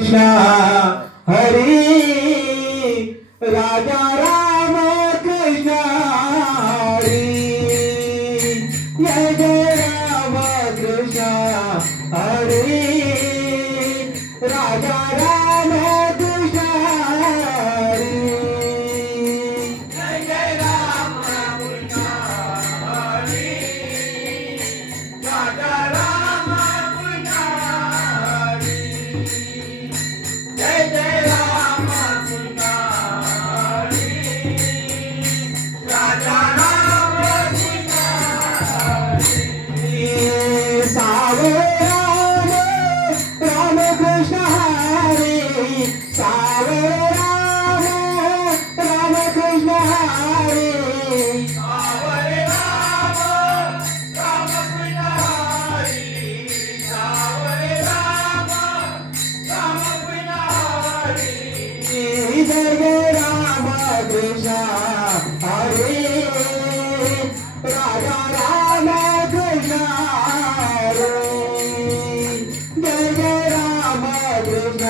कृष्ण हरी राजा राम कृष्ण हरी जय जय राम कृष्ण हरी राजा राम कृष्ण हरी जय जय राम कृष्ण हरी राजा राम कृष्ण हरी जय जय राम कृष्ण हरी राजा राम कृष्ण हरी सावे राम राम कृष्ण हरी सावे राम राम कृष्ण हरी सावे राम राम कृष्ण हरी सावे राम राम कृष्ण हरी जय जय राम कृष्ण हरी राजा राम कृष्ण हरी जय जय राम कृष्ण